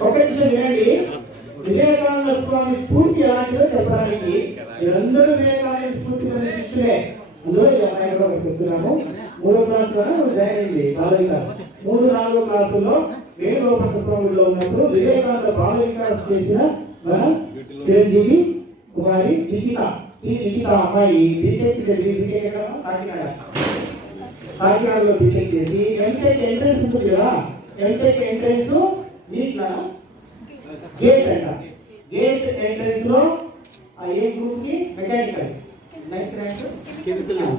ఒక నిమిషం వినండి. వివేకానంద స్వామి స్ఫూర్తి ఎలాంటిదో చెప్పడానికి మీరందరూ వివేకానంద స్ఫూర్తి కలిగిన శిష్యులే. అందులో చెప్తున్నాము. మూడో క్లాసులోనే లోనే జాయిన్ అయింది బాలవిక మూడు నాలుగో క్లాసుల్లో వేణుగోపాల స్వామిలో ఉన్నప్పుడు వివేకానంద బాల వికాస్ చేసిన మన చిరంజీవి కుమారి నిఖిత నిఖిత అమ్మాయి బీటెక్ బీటెక్ ఎక్కడ కాకినాడ. కాకినాడలో బీటెక్ చేసి ఎంటెక్ ఎంట్రెన్స్ ఉంటుంది కదా ఎంటెక్ ఎంట్రెన్స్ నీట్లా గేట్ అంట. గేట్ ఎంట్రెన్స్లో ఆ ఏ గ్రూప్కి? మెకానికల్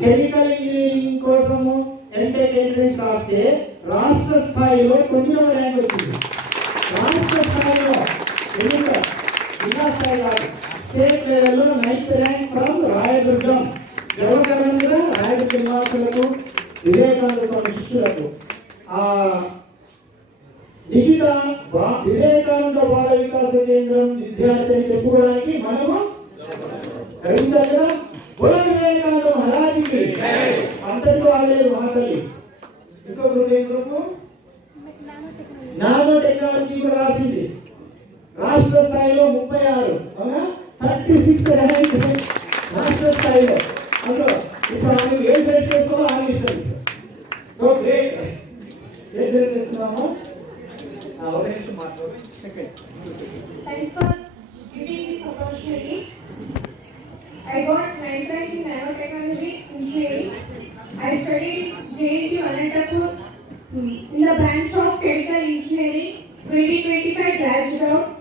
కెమికల్ ఇంజనీరింగ్ కోసము ఎంటెక్ ఎంట్రెన్స్ రాస్తే రాష్ట్ర స్థాయిలో తొమ్మిదవ ర్యాంక్ వచ్చింది. రాష్ట్ర స్థాయిలో ఎన్నిక జిల్లా స్థాయి కాదు. స్టేట్ లెవెల్లో నైన్త్ ర్యాంక్ ఫ్రమ్ రాయదుర్గం. గర్వకరంగా రాయదుర్గ నివాసులకు వివేకానంద స్వామి శిష్యులకు. ఆ నిఖిత వివేకానంద బాల వికాస కేంద్రం విద్యార్థి అని చెప్పుకోవడానికి మనము గ్రహించాలిగా కుల వివేకానంద మహారాజుకి. అంతటితో ఆగలేదు మహాతల్లి గ్రూపు నానో టెక్నాలజీ రాసింది. రాష్ట్ర స్థాయిలో ముప్పై ఆరు. అవునా? థర్టీ సిక్స్ ర్యాంక్ రాష్ట్ర స్థాయిలో అందులో ఇప్పుడు ఆమె ఏం సెలెక్ట్ చేసుకోవాలో ఆమె ఇష్టం సో గ్రేట్ ఏం సెలెక్ట్ చేస్తున్నాము ఒక నిమిషం మాట్లాడు I got 9th in nanotechnology engineering. I studied JNT Anantapur in the branch of chemical engineering 2025 graduate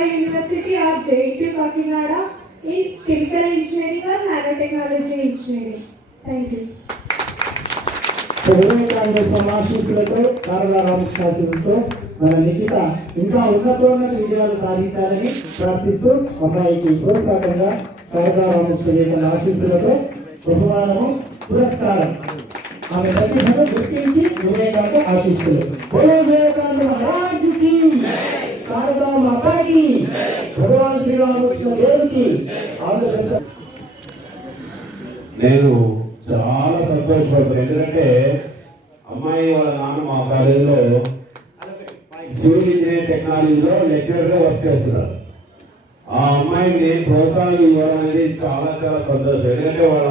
Andhra University of JNT Kakinada in chemical engineering or nanotechnology engineering. Thank you. Vivekananda మన నిఖిత ఇంకా ఉన్నతోన్నత విజయాలు సాధించాలని ప్రార్థిస్తూ అమ్మాయికి ప్రోత్సాహంగా కారణ రామకృష్ణ ఆశీస్సులతో బహుమానము పురస్కారం ఆమె ప్రతిభను గుర్తించి వివేకానంద బోలో వివేకానంద మహారాజుకి శారదా మాతాకి భగవాన్ శ్రీరామకృష్ణ దేవుడికి ఆంధ్రప్రదేశ్ నేను చాలా సంతోషపడతాను ఎందుకంటే అమ్మాయి వాళ్ళ నాన్న మా కాలేజీలో సివిల్ ఇంజనీరింగ్ టెక్నాలజీలో లెక్చరర్గా వర్క్ చేస్తున్నారు. ఆ అమ్మాయిని నేను ప్రోత్సాహం ఇవ్వడం అనేది చాలా చాలా సంతోషం. ఎందుకంటే వాళ్ళ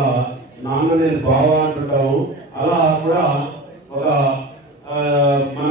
నాన్న నేను బావా అంటుంటాము. అలా కూడా ఒక మన